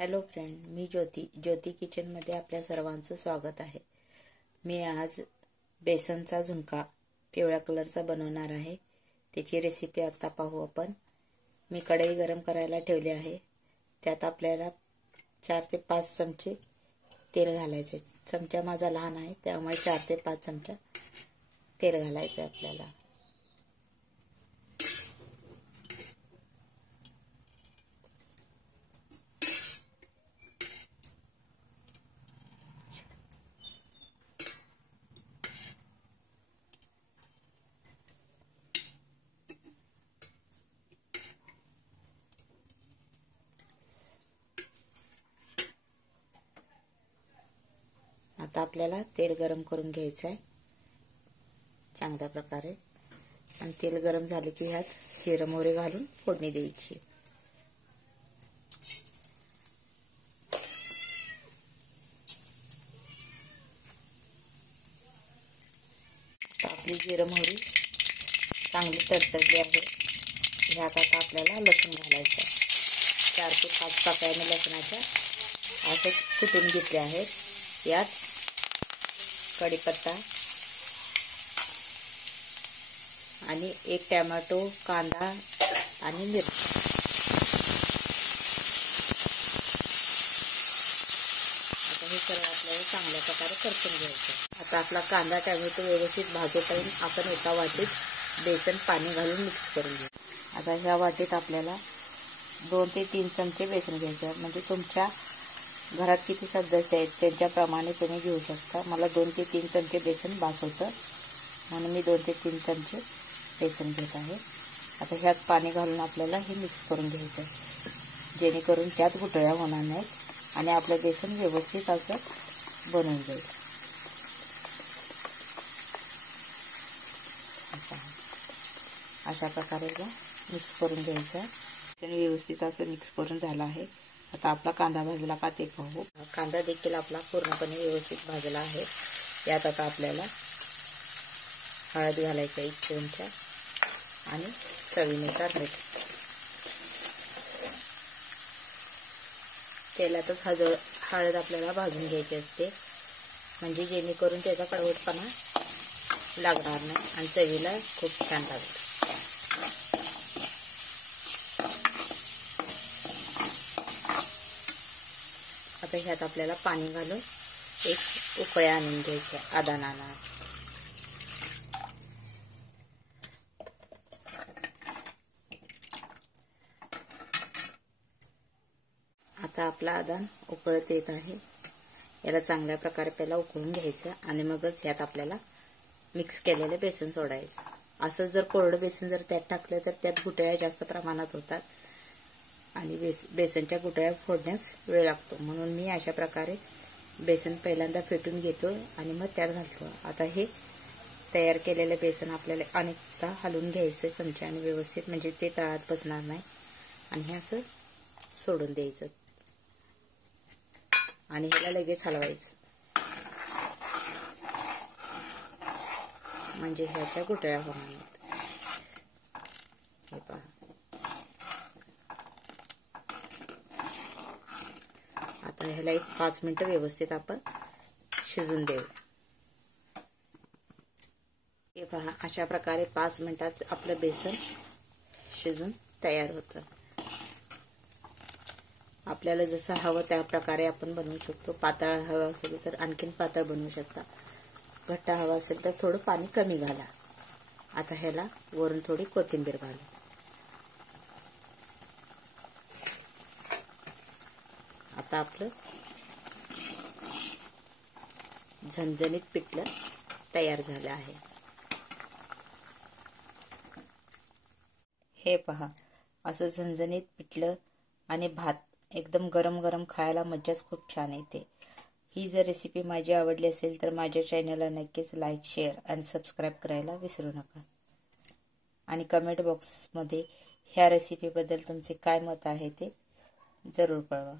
Hello friend, मी ज्योती किचनमध्ये आपल्या सर्वांचं स्वागत आहे। मी आज बेसनचा झुणका पिवळ्या कलरचा बनवणार आहे। त्याची रेसिपी आता पाहू आपण। मी कढई गरम करायला ठेवली आहे। त्यात आपल्याला 4 ते 5 चमचे तेल घालायचे। चमचा माझा लहान आहे त्यामुळे 4 ते 5 चमचा तेल घालायचे आपल्याला। आता आपल्याला तेल गरम करून घ्यायचं आहे चांगल्या प्रकारे। आणि तेल गरम झाले की ह्यात जिरे मोहरी घालून फोडणी द्यायची। आपली जिरे मोहरी चांगली तडतडली आहे। ह्यात आता आपल्याला लसूण घालायचं आहे। 4 ते 5 पाकळ्या लसणाच्या असे कुटून घेतले आहेत। यात कढीपत्ता आणि 1 टोमॅटो, कांदा आणि मिरची। आता हे सर्व आपल्याला चांगल्या प्रकारे परतून घ्यायचं। आता आपला कांदा टोमॅटो व्यवस्थित भाजेपर्यंत आपण एका वाटीत बेसन पाणी घालून मिक्स करून घेऊ। आता ह्या वाटीत आपल्याला 2 ते 3 चमचे बेसन घ्यायचे। म्हणजे तुमच्या घरात किती सदस्य आहेत त्यांच्याप्रमाणे तुम्ही घेऊ शकता। मला 2 ते 3 चमचे बेसन बास होतं म्हणून मी 2 ते 3 चमचे बेसन घेत आहे। आता ह्यात पाणी घालून आपल्याला हे मिक्स करून घ्यायचं जेणेकरून त्यात गुठळ्या होणार नाहीत आणि आपलं बेसन व्यवस्थित असं बनून जाईल। अशा प्रकारे मिक्स करून घ्यायचं। बेसन व्यवस्थित असं मिक्स करून झालं आहे। आता आपला कांदा भाजला का ते पाहू। कांदा देखील आपला पूर्णपणे व्यवस्थित भाजला आहे। यात आता आपल्याला हळद घालायचं 1 चमचा आणि चवीनुसार मीठ। तेलातच हळद आपल्याला भाजून घ्यायची असते म्हणजे जेणेकरून त्याचा कडवटपणा लागणार नाही आणि चवीला खूप छान लागेल। आता ह्यात आपल्याला पाणी घालून एक उकळी आणून घ्यायची आदानाला। आता आपला आदान उकळत येत आहे। याला चांगल्या प्रकारे पहिला उकळून घ्यायचं आणि मगच ह्यात आपल्याला मिक्स केलेले बेसन सोडायचं। असं जर कोरडं बेसन जर त्यात टाकलं तर त्यात गुठळ्या जास्त प्रमाणात होतात आणि बेसनच्या गुठळ्या फोडण्यास वेळ लागतो। म्हणून मी अशा प्रकारे बेसन पहिल्यांदा फेटून घेतो आणि मग त्यात घालतो। आता हे तयार केलेले बेसन आपल्याला अनेकदा हलवून घ्यायचं चमच्याने व्यवस्थित म्हणजे ते तळात बसणार नाही आणि हे असं सोडून द्यायचं आणि ह्याला लगेच हलवायचं म्हणजे ह्याच्या गुठळ्या होणार नाहीत। हे पहा आता ह्याला 5 मिनिटं व्यवस्थित आपण शिजून देऊ। हे पहा अशा प्रकारे 5 मिनिटात आपलं बेसन शिजून तयार होतं। आपल्याला जसं हवं त्या प्रकारे आपण बनवू शकतो। पातळ हवं असेल तर आणखीन पातळ बनवू शकता। घट्ट हवं असेल तर थोडं पाणी कमी घाला। आता ह्याला वरून थोडी कोथिंबीर घालू। आता आपलं झणझणीत पिठलं तयार झालं आहे। हे पहा असं झणझणीत पिठलं आणि भात एकदम गरम गरम खायला मज्जाच खूप छान येते। ही जर रेसिपी माझी आवडली असेल तर माझ्या चॅनलला नक्कीच लाईक, शेअर आणि सबस्क्राईब करायला विसरू नका। आणि कमेंट बॉक्समध्ये ह्या रेसिपीबद्दल तुमचे काय मत आहे ते जरूर कळवा।